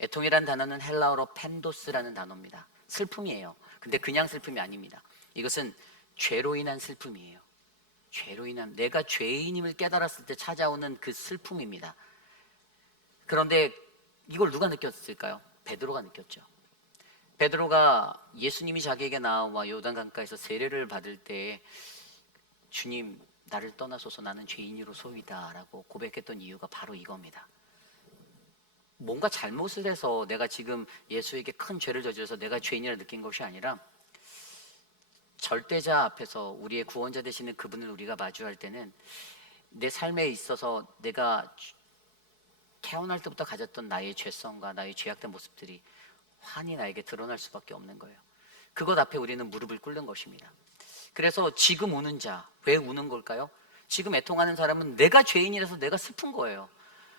애통이라는 단어는 헬라어로 펜도스라는 단어입니다. 슬픔이에요. 근데 그냥 슬픔이 아닙니다. 이것은 죄로 인한 슬픔이에요. 죄로 인한, 내가 죄인임을 깨달았을 때 찾아오는 그 슬픔입니다. 그런데 이걸 누가 느꼈을까요? 베드로가 느꼈죠. 베드로가 예수님이 자기에게 나와 요단강가에서 세례를 받을 때 주님, 나를 떠나소서, 나는 죄인으로소이다 라고 고백했던 이유가 바로 이겁니다. 뭔가 잘못을 해서 내가 지금 예수에게 큰 죄를 저질러서 내가 죄인이라 느낀 것이 아니라 절대자 앞에서 우리의 구원자 되시는 그분을 우리가 마주할 때는 내 삶에 있어서 내가 태어날 때부터 가졌던 나의 죄성과 나의 죄악된 모습들이 환히 나에게 드러날 수밖에 없는 거예요. 그것 앞에 우리는 무릎을 꿇는 것입니다. 그래서 지금 우는 자, 왜 우는 걸까요? 지금 애통하는 사람은 내가 죄인이라서 내가 슬픈 거예요.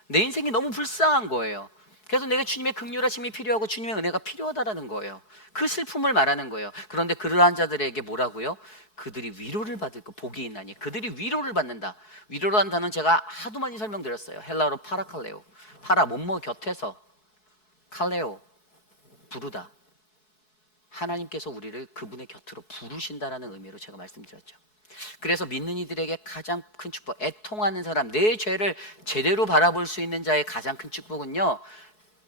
내 인생이 너무 불쌍한 거예요. 그래서 내가 주님의 긍휼하심이 필요하고 주님의 은혜가 필요하다라는 거예요. 그 슬픔을 말하는 거예요. 그런데 그러한 자들에게 뭐라고요? 그들이 위로를 받을 거, 복이 있나니 그들이 위로를 받는다. 위로라는 단어는 제가 하도 많이 설명드렸어요. 헬라어로 파라칼레오, 파라 몸모 곁에서, 칼레오 부르다. 하나님께서 우리를 그분의 곁으로 부르신다라는 의미로 제가 말씀드렸죠. 그래서 믿는 이들에게 가장 큰 축복, 애통하는 사람, 내 죄를 제대로 바라볼 수 있는 자의 가장 큰 축복은요,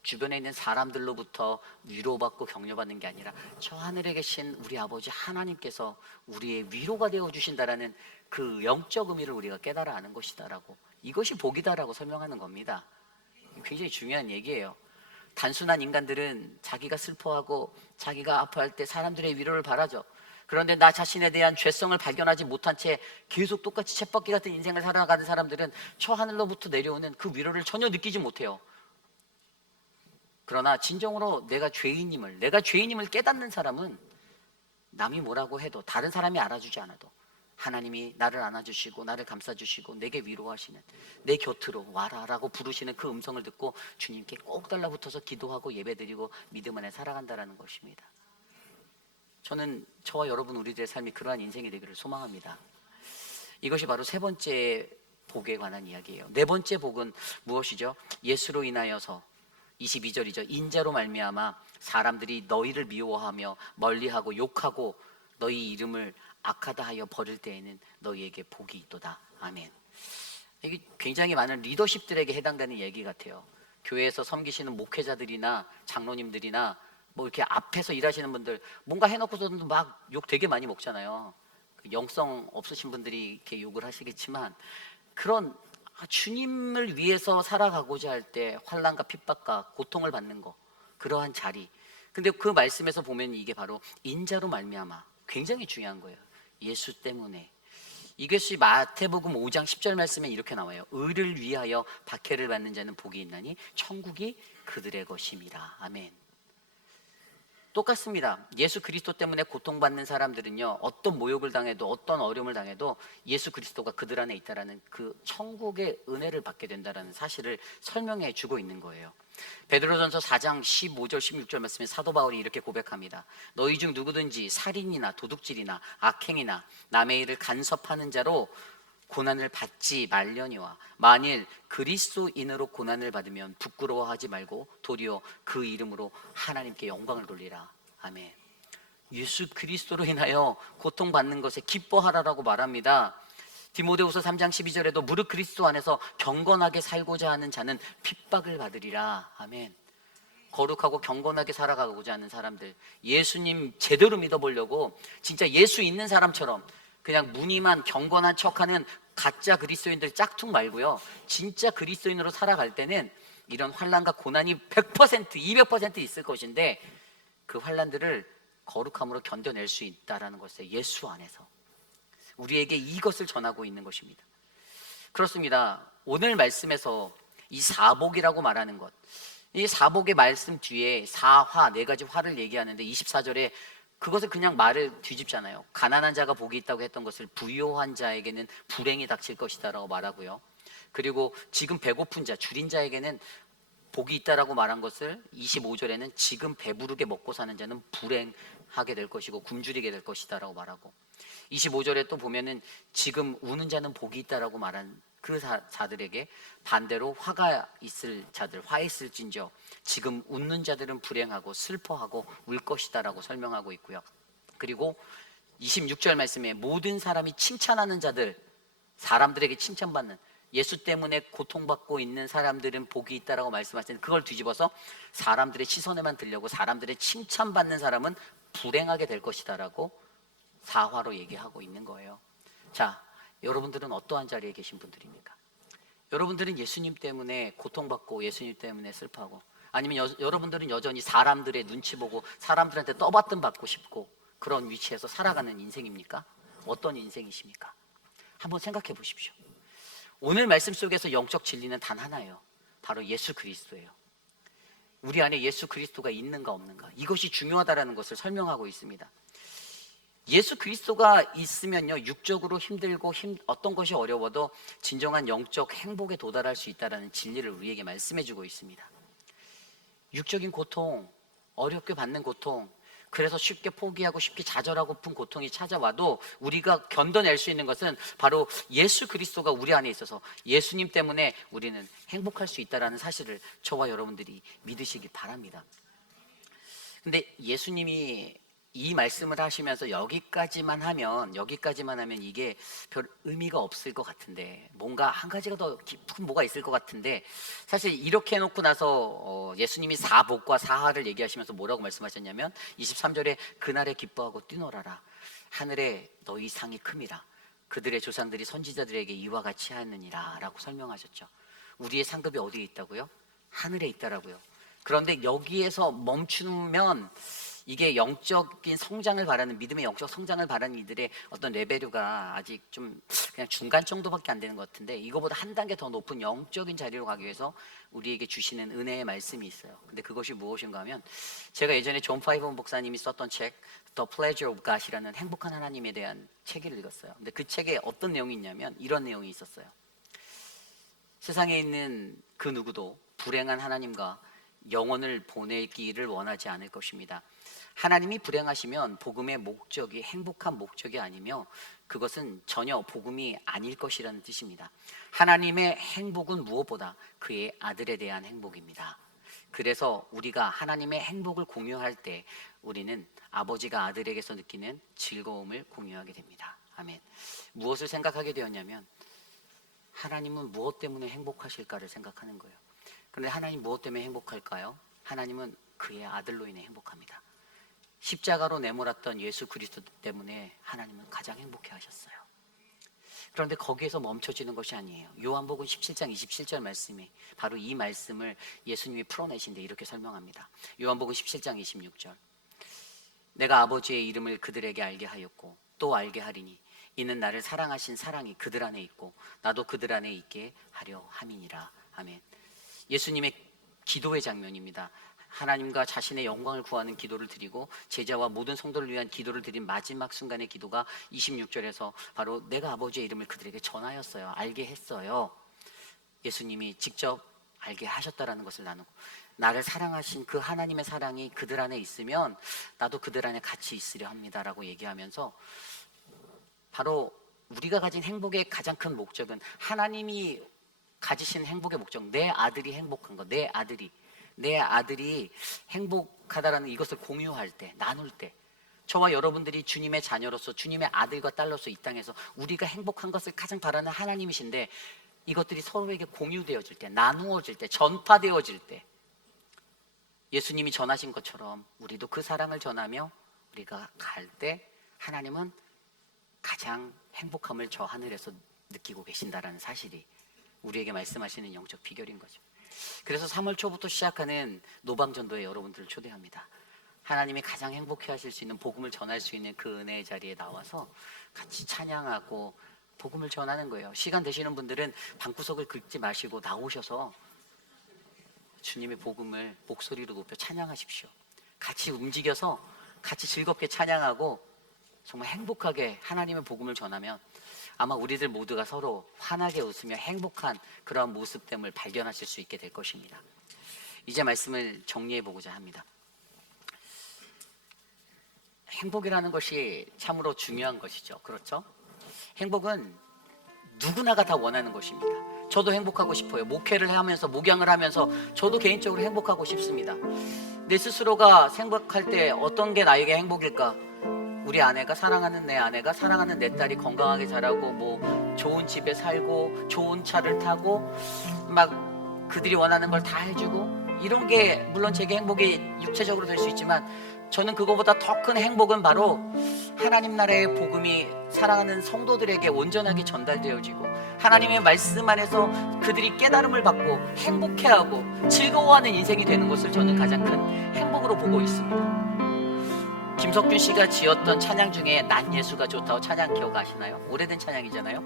주변에 있는 사람들로부터 위로받고 격려받는 게 아니라 저 하늘에 계신 우리 아버지 하나님께서 우리의 위로가 되어 주신다라는 그 영적 의미를 우리가 깨달아 아는 것이다라고, 이것이 복이다라고 설명하는 겁니다. 굉장히 중요한 얘기예요. 단순한 인간들은 자기가 슬퍼하고 자기가 아파할 때 사람들의 위로를 바라죠. 그런데 나 자신에 대한 죄성을 발견하지 못한 채 계속 똑같이 쳇바퀴 같은 인생을 살아가는 사람들은 저 하늘로부터 내려오는 그 위로를 전혀 느끼지 못해요. 그러나 진정으로 내가 죄인임을 깨닫는 사람은 남이 뭐라고 해도, 다른 사람이 알아주지 않아도 하나님이 나를 안아주시고 나를 감싸주시고 내게 위로하시는, 내 곁으로 와라라고 부르시는 그 음성을 듣고 주님께 꼭 달라붙어서 기도하고 예배드리고 믿음 안에 살아간다는 것입니다. 저는 저와 여러분 우리들의 삶이 그러한 인생이 되기를 소망합니다. 이것이 바로 세 번째 복에 관한 이야기예요. 네 번째 복은 무엇이죠? 예수로 인하여서, 22절이죠. 인자로 말미암아 사람들이 너희를 미워하며 멀리하고 욕하고 너희 이름을 악하다 하여 버릴 때에는 너희에게 복이 있도다. 아멘. 이게 굉장히 많은 리더십들에게 해당되는 얘기 같아요. 교회에서 섬기시는 목회자들이나 장로님들이나 뭐 이렇게 앞에서 일하시는 분들, 뭔가 해놓고서도 막 욕 되게 많이 먹잖아요. 영성 없으신 분들이 이렇게 욕을 하시겠지만, 그런 주님을 위해서 살아가고자 할 때 환난과 핍박과 고통을 받는 거, 그러한 자리. 근데 그 말씀에서 보면 이게 바로 인자로 말미암아, 굉장히 중요한 거예요. 예수 때문에. 이것이 마태복음 5장 10절 말씀에 이렇게 나와요. 의를 위하여 박해를 받는 자는 복이 있나니 천국이 그들의 것임이라. 아멘. 똑같습니다. 예수 그리스도 때문에 고통받는 사람들은요, 어떤 모욕을 당해도 어떤 어려움을 당해도 예수 그리스도가 그들 안에 있다라는 그 천국의 은혜를 받게 된다라는 사실을 설명해 주고 있는 거예요. 베드로전서 4장 15절 16절 말씀에 사도 바울이 이렇게 고백합니다. 너희 중 누구든지 살인이나 도둑질이나 악행이나 남의 일을 간섭하는 자로 고난을 받지 말려니와 만일 그리스도인으로 고난을 받으면 부끄러워하지 말고 도리어 그 이름으로 하나님께 영광을 돌리라. 아멘. 예수 그리스도로 인하여 고통받는 것에 기뻐하라라고 말합니다. 디모데후서 3장 12절에도 무릇 그리스도 안에서 경건하게 살고자 하는 자는 핍박을 받으리라. 아멘. 거룩하고 경건하게 살아가고자 하는 사람들, 예수님 제대로 믿어보려고 진짜 예수 있는 사람처럼 그냥 무늬만 경건한 척하는 가짜 그리스도인들 짝퉁 말고요, 진짜 그리스도인으로 살아갈 때는 이런 환난과 고난이 100%, 200% 있을 것인데 그 환난들을 거룩함으로 견뎌낼 수 있다라는 것에 예수 안에서 우리에게 이것을 전하고 있는 것입니다. 그렇습니다. 오늘 말씀에서 이 사복이라고 말하는 것, 이 사복의 말씀 뒤에 사화, 네 가지 화를 얘기하는데 24절에 그것을 그냥 말을 뒤집잖아요. 가난한 자가 복이 있다고 했던 것을 부요한 자에게는 불행이 닥칠 것이다 라고 말하고요. 그리고 지금 배고픈 자, 줄인 자에게는 복이 있다라고 말한 것을 25절에는 지금 배부르게 먹고 사는 자는 불행하게 될 것이고 굶주리게 될 것이다 라고 말하고, 25절에 또 보면은 지금 우는 자는 복이 있다라고 말한 그 자들에게 반대로 화가 있을 자들, 화 있을진저 지금 웃는 자들은 불행하고 슬퍼하고 울 것이다라고 설명하고 있고요. 그리고 26절 말씀에 모든 사람이 칭찬하는 자들, 사람들에게 칭찬받는, 예수 때문에 고통받고 있는 사람들은 복이 있다라고 말씀하시는데 그걸 뒤집어서 사람들의 시선에만 들려고 사람들의 칭찬받는 사람은 불행하게 될 것이다라고 사화로 얘기하고 있는 거예요. 자, 여러분들은 어떠한 자리에 계신 분들입니까? 여러분들은 예수님 때문에 고통받고 예수님 때문에 슬퍼하고, 아니면 여러분들은 여전히 사람들의 눈치 보고 사람들한테 떠받침 받고 싶고 그런 위치에서 살아가는 인생입니까? 어떤 인생이십니까? 한번 생각해 보십시오. 오늘 말씀 속에서 영적 진리는 단 하나예요. 바로 예수 그리스도예요. 우리 안에 예수 그리스도가 있는가 없는가, 이것이 중요하다는 것을 설명하고 있습니다. 예수 그리스도가 있으면요, 육적으로 힘들고 어떤 것이 어려워도 진정한 영적 행복에 도달할 수 있다는 진리를 우리에게 말씀해 주고 있습니다. 육적인 고통, 어렵게 받는 고통, 그래서 쉽게 포기하고 쉽게 좌절하고픈 고통이 찾아와도 우리가 견뎌낼 수 있는 것은 바로 예수 그리스도가 우리 안에 있어서 예수님 때문에 우리는 행복할 수 있다는 사실을 저와 여러분들이 믿으시기 바랍니다. 근데 예수님이 이 말씀을 하시면서 여기까지만 하면 이게 별 의미가 없을 것 같은데, 뭔가 한 가지가 더 깊은 뭐가 있을 것 같은데, 사실 이렇게 해놓고 나서 예수님이 사복과 사하를 얘기하시면서 뭐라고 말씀하셨냐면 23절에 그날에 기뻐하고 뛰놀아라, 하늘에 너희 상이 큼이라, 그들의 조상들이 선지자들에게 이와 같이 하느니라 라고 설명하셨죠. 우리의 상급이 어디에 있다고요? 하늘에 있다라고요. 그런데 여기에서 멈추면 이게 영적인 성장을 바라는, 믿음의 영적 성장을 바라는 이들의 어떤 레벨류가 아직 좀 그냥 중간 정도밖에 안 되는 것 같은데, 이거보다 한 단계 더 높은 영적인 자리로 가기 위해서 우리에게 주시는 은혜의 말씀이 있어요. 근데 그것이 무엇인가 하면, 제가 예전에 존 파이번 목사님이 썼던 책 The Pleasure of God이라는 행복한 하나님에 대한 책을 읽었어요. 근데 그 책에 어떤 내용이 있냐면 이런 내용이 있었어요. 세상에 있는 그 누구도 불행한 하나님과 영혼을 보내기를 원하지 않을 것입니다. 하나님이 불행하시면 복음의 목적이 행복한 목적이 아니며 그것은 전혀 복음이 아닐 것이라는 뜻입니다. 하나님의 행복은 무엇보다 그의 아들에 대한 행복입니다. 그래서 우리가 하나님의 행복을 공유할 때 우리는 아버지가 아들에게서 느끼는 즐거움을 공유하게 됩니다. 아멘. 무엇을 생각하게 되었냐면, 하나님은 무엇 때문에 행복하실까를 생각하는 거예요. 그런데 하나님 무엇 때문에 행복할까요? 하나님은 그의 아들로 인해 행복합니다. 십자가로 내몰았던 예수 그리스도 때문에 하나님은 가장 행복해 하셨어요. 그런데 거기에서 멈춰지는 것이 아니에요. 요한복음 17장 27절 말씀이 바로 이 말씀을 예수님이 풀어내신데 이렇게 설명합니다. 요한복음 17장 26절, 내가 아버지의 이름을 그들에게 알게 하였고 또 알게 하리니 이는 나를 사랑하신 사랑이 그들 안에 있고 나도 그들 안에 있게 하려 함이니라. 아멘. 예수님의 기도의 장면입니다. 하나님과 자신의 영광을 구하는 기도를 드리고 제자와 모든 성도를 위한 기도를 드린 마지막 순간의 기도가 26절에서 바로 내가 아버지의 이름을 그들에게 전하였어요. 알게 했어요. 예수님이 직접 알게 하셨다라는 것을 나누고, 나를 사랑하신 그 하나님의 사랑이 그들 안에 있으면 나도 그들 안에 같이 있으려 합니다라고 얘기하면서, 바로 우리가 가진 행복의 가장 큰 목적은 하나님이 가지신 행복의 목적, 내 아들이 행복한 것, 내 아들이 행복하다라는 이것을 공유할 때, 나눌 때, 저와 여러분들이 주님의 자녀로서, 주님의 아들과 딸로서 이 땅에서 우리가 행복한 것을 가장 바라는 하나님이신데, 이것들이 서로에게 공유되어질 때, 나누어질 때, 전파되어질 때, 예수님이 전하신 것처럼 우리도 그 사랑을 전하며 우리가 갈 때 하나님은 가장 행복함을 저 하늘에서 느끼고 계신다라는 사실이 우리에게 말씀하시는 영적 비결인 거죠. 그래서 3월 초부터 시작하는 노방전도에 여러분들을 초대합니다. 하나님이 가장 행복해 하실 수 있는 복음을 전할 수 있는 그 은혜의 자리에 나와서 같이 찬양하고 복음을 전하는 거예요. 시간 되시는 분들은 방구석을 긁지 마시고 나오셔서 주님의 복음을 목소리로 높여 찬양하십시오. 같이 움직여서 같이 즐겁게 찬양하고 정말 행복하게 하나님의 복음을 전하면 아마 우리들 모두가 서로 환하게 웃으며 행복한 그런 모습됨을 발견하실 수 있게 될 것입니다. 이제 말씀을 정리해 보고자 합니다. 행복이라는 것이 참으로 중요한 것이죠. 그렇죠? 행복은 누구나가 다 원하는 것입니다. 저도 행복하고 싶어요. 목회를 하면서, 목양을 하면서 저도 개인적으로 행복하고 싶습니다. 내 스스로가 행복할 때 어떤 게 나에게 행복일까? 우리 아내가, 사랑하는 내 아내가, 사랑하는 내 딸이 건강하게 자라고 뭐 좋은 집에 살고 좋은 차를 타고 막 그들이 원하는 걸 다 해주고, 이런 게 물론 제게 행복이 육체적으로 될 수 있지만 저는 그거보다 더 큰 행복은 바로 하나님 나라의 복음이 사랑하는 성도들에게 온전하게 전달되어지고 하나님의 말씀 안에서 그들이 깨달음을 받고 행복해하고 즐거워하는 인생이 되는 것을 저는 가장 큰 행복으로 보고 있습니다. 김석준 씨가 지었던 찬양 중에 난 예수가 좋다고 찬양 기억하시나요? 오래된 찬양이잖아요.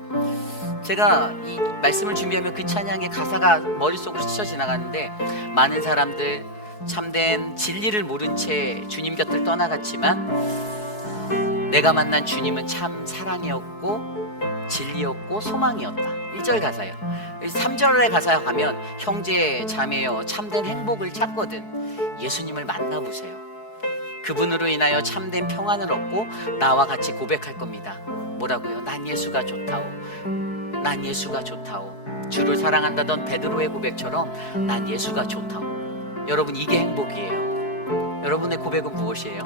제가 이 말씀을 준비하면 그 찬양의 가사가 머릿속으로 스쳐 지나가는데, 많은 사람들 참된 진리를 모른 채 주님 곁을 떠나갔지만 내가 만난 주님은 참 사랑이었고 진리였고 소망이었다. 1절 가사예요. 3절의 가사에 가면 형제 자매여 참된 행복을 찾거든 예수님을 만나보세요. 그분으로 인하여 참된 평안을 얻고 나와 같이 고백할 겁니다. 뭐라고요? 난 예수가 좋다오. 난 예수가 좋다오. 주를 사랑한다던 베드로의 고백처럼 난 예수가 좋다오. 여러분, 이게 행복이에요. 여러분의 고백은 무엇이에요?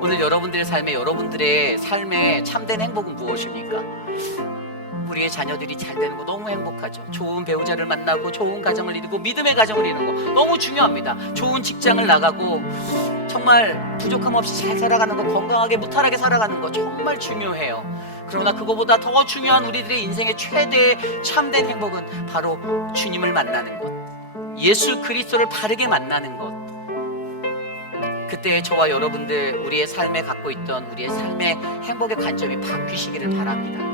오늘 여러분들의 삶에 참된 행복은 무엇입니까? 우리의 자녀들이 잘 되는 거 너무 행복하죠. 좋은 배우자를 만나고 좋은 가정을 이루고 믿음의 가정을 이루는 거 너무 중요합니다. 좋은 직장을 나가고 정말 부족함 없이 잘 살아가는 거, 건강하게 무탈하게 살아가는 거 정말 중요해요. 그러나 그거보다 더 중요한 우리들의 인생의 최대의 참된 행복은 바로 주님을 만나는 것, 예수 그리스도를 바르게 만나는 것. 그때 저와 여러분들 우리의 삶에 갖고 있던 우리의 삶의 행복의 관점이 바뀌시기를 바랍니다.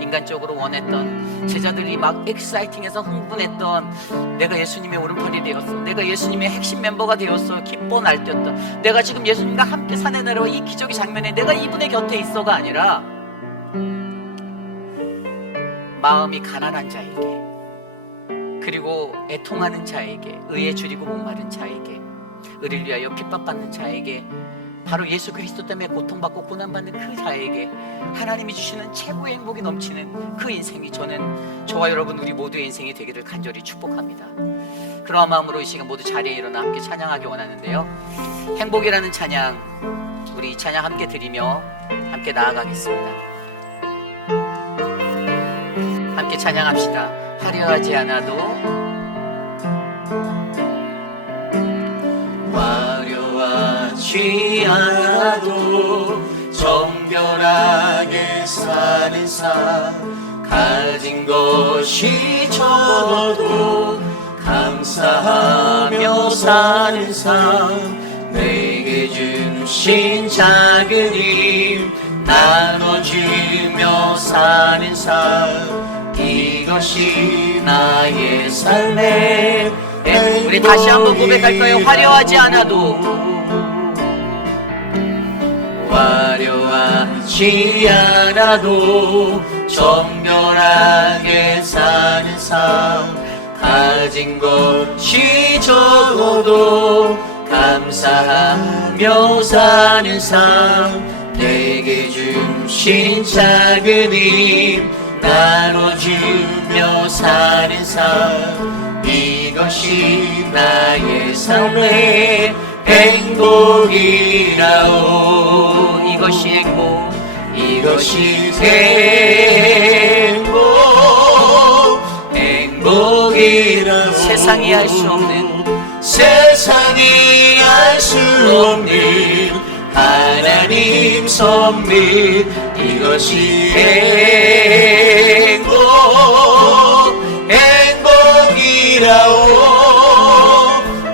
인간적으로 원했던, 제자들이 막 엑사이팅해서 흥분했던 내가 예수님의 오른팔이 되었어, 내가 예수님의 핵심 멤버가 되었어, 기뻐 날뛰었다, 내가 지금 예수님과 함께 산에 내려와 이 기적의 장면에 내가 이분의 곁에 있어가 아니라 마음이 가난한 자에게, 그리고 애통하는 자에게, 의에 줄이고 목마른 자에게, 의를 위하여 핍박받는 자에게, 바로 예수 그리스도 때문에 고통받고 고난받는 그 자에게 하나님이 주시는 최고의 행복이 넘치는 그 인생이, 저는 저와 여러분 우리 모두의 인생이 되기를 간절히 축복합니다. 그러한 마음으로 이 시간 모두 자리에 일어나 함께 찬양하기 원하는데요, 행복이라는 찬양, 우리 이 찬양 함께 드리며 함께 나아가겠습니다. 함께 찬양합시다. 화려하지 않아도, 화려하지 않아도 정결하게 사는 삶, 가진 것이 적어도 감사하며 사는 삶, 내게 주신 작은 힘 나눠주며 사는 삶, 이것이 나의 삶의 행복. 우리 다시 한번 고백할까요? 화려하지 않아도, 화려하지 않아도 정결하게 사는 삶, 가진 것이 적어도 감사하며 사는 삶, 내게 주신 작은 힘 나눠주며 사는 삶, 이것이 나의 삶의 행복이라오. 이것이 행복, 이것이 행복이라오. 세상이 알 수 없는, 세상이 알 수 없는 하나님 선물, 이것이 행복이라오.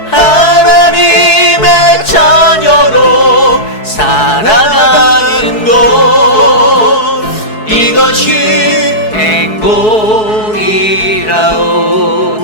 하나님의 자녀로 살아가는 것, 이것이 행복이라오.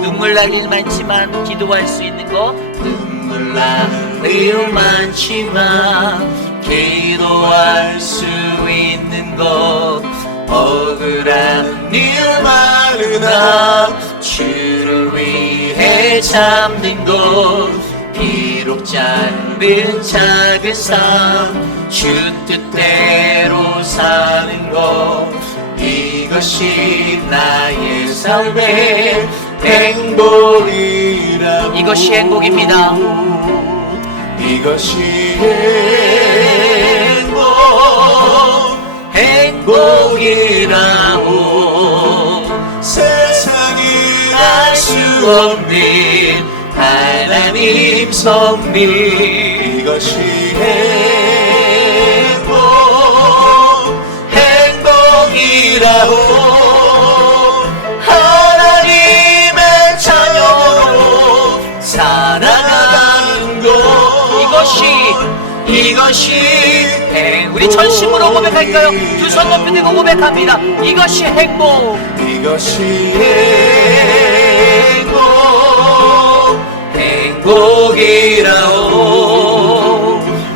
눈물 날 일 많지만 기도할 수 있는 거, 눈물 날 일 많지만 기도할 수 있는 것, 억울한 일 많으나 주를 위해 참는 것, 비록 짧은 작은 삶 주 뜻대로 사는 것, 이것이 나의 삶의 행복이라고. 이것이 행복입니다. 이것이 행복이라고. 세상이 알 수 없는 하나님 섭리, 이것이 행복이라고. 하나님의 자녀로 살아가는 것, 이것이 우리 전심으로 고백할까요? 두 손 높이 들고 고백합니다. 이것이 행복, 이것이 행복이라오.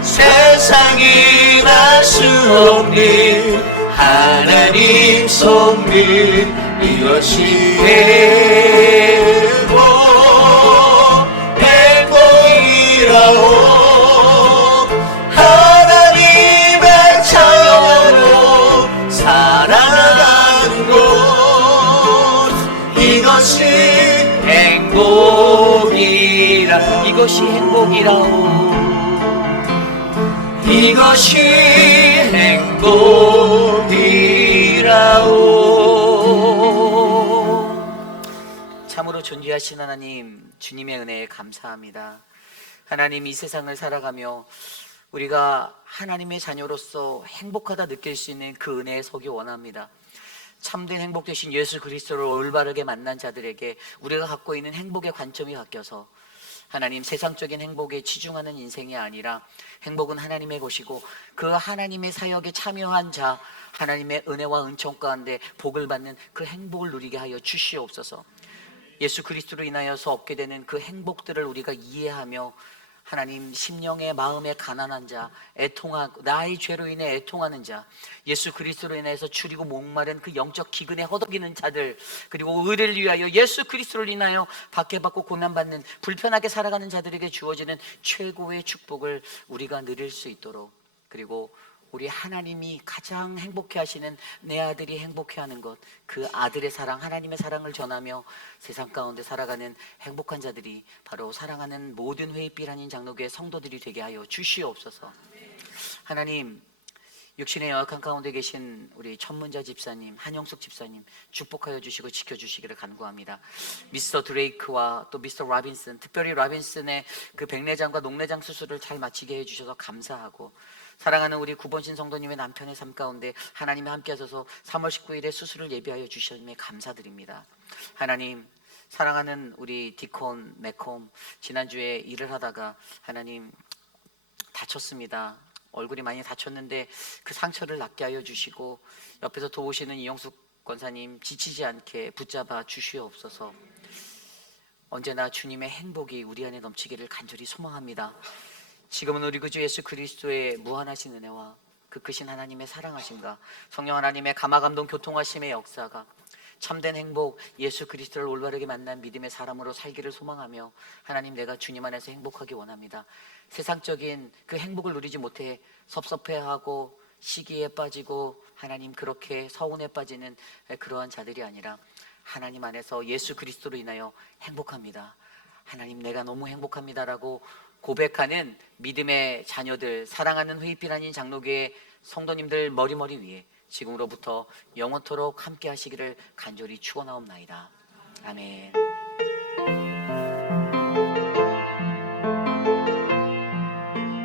세상이 알 수 없는 하나님 섭리, 이것이 행복이라오. 하나님의 자녀로 살아가는 것, 이것이 행복이라. 이것이 행복이라오. 이것이 행복이라오. 참으로 존귀하신 하나님, 주님의 은혜에 감사합니다. 하나님, 이 세상을 살아가며 우리가 하나님의 자녀로서 행복하다 느낄 수 있는 그 은혜에 서기 원합니다. 참된 행복 되신 예수 그리스도를 올바르게 만난 자들에게 우리가 갖고 있는 행복의 관점이 바뀌어서 하나님, 세상적인 행복에 치중하는 인생이 아니라 행복은 하나님의 것이고 그 하나님의 사역에 참여한 자, 하나님의 은혜와 은총 가운데 복을 받는 그 행복을 누리게 하여 주시옵소서. 예수 그리스도로 인하여서 얻게 되는 그 행복들을 우리가 이해하며 하나님, 심령의 마음에 가난한 자, 애통하고 나의 죄로 인해 애통하는 자, 예수 그리스도로 인해서 줄이고 목마른 그 영적 기근에 허덕이는 자들, 그리고 의를 위하여 예수 그리스도를 인하여 박해받고 고난받는 불편하게 살아가는 자들에게 주어지는 최고의 축복을 우리가 누릴 수 있도록, 그리고 우리 하나님이 가장 행복해 하시는 내 아들이 행복해 하는 것, 그 아들의 사랑, 하나님의 사랑을 전하며 세상 가운데 살아가는 행복한 자들이 바로 사랑하는 모든 회의빛 한인 장로교회 성도들이 되게 하여 주시옵소서. 하나님, 육신의 연약한 가운데 계신 우리 천문자 집사님, 한영숙 집사님 축복하여 주시고 지켜주시기를 간구합니다. 미스터 드레이크와 또 미스터 라빈슨, 특별히 라빈슨의 그 백내장과 녹내장 수술을 잘 마치게 해주셔서 감사하고, 사랑하는 우리 구본신 성도님의 남편의 삶 가운데 하나님이 함께 하셔서 3월 19일에 수술을 예비하여 주셨음에 감사드립니다. 하나님, 사랑하는 우리 디콘 매콤, 지난주에 일을 하다가 하나님 다쳤습니다. 얼굴이 많이 다쳤는데 그 상처를 낫게 하여 주시고, 옆에서 도우시는 이영숙 권사님 지치지 않게 붙잡아 주시옵소서. 언제나 주님의 행복이 우리 안에 넘치기를 간절히 소망합니다. 지금은 우리 구주 예수 그리스도의 무한하신 은혜와 그 크신 하나님의 사랑하심과 성령 하나님의 감화감동 교통하심의 역사가 참된 행복, 예수 그리스도를 올바르게 만난 믿음의 사람으로 살기를 소망하며, 하나님, 내가 주님 안에서 행복하기 원합니다. 세상적인 그 행복을 누리지 못해 섭섭해하고 시기에 빠지고 하나님 그렇게 서운에 빠지는 그러한 자들이 아니라 하나님 안에서 예수 그리스도로 인하여 행복합니다. 하나님, 내가 너무 행복합니다라고 고백하는 믿음의 자녀들, 사랑하는 회의빛 한인 장로교회 성도님들 머리머리 위에 지금으로부터 영원토록 함께 하시기를 간절히 축원하옵나이다. 아멘.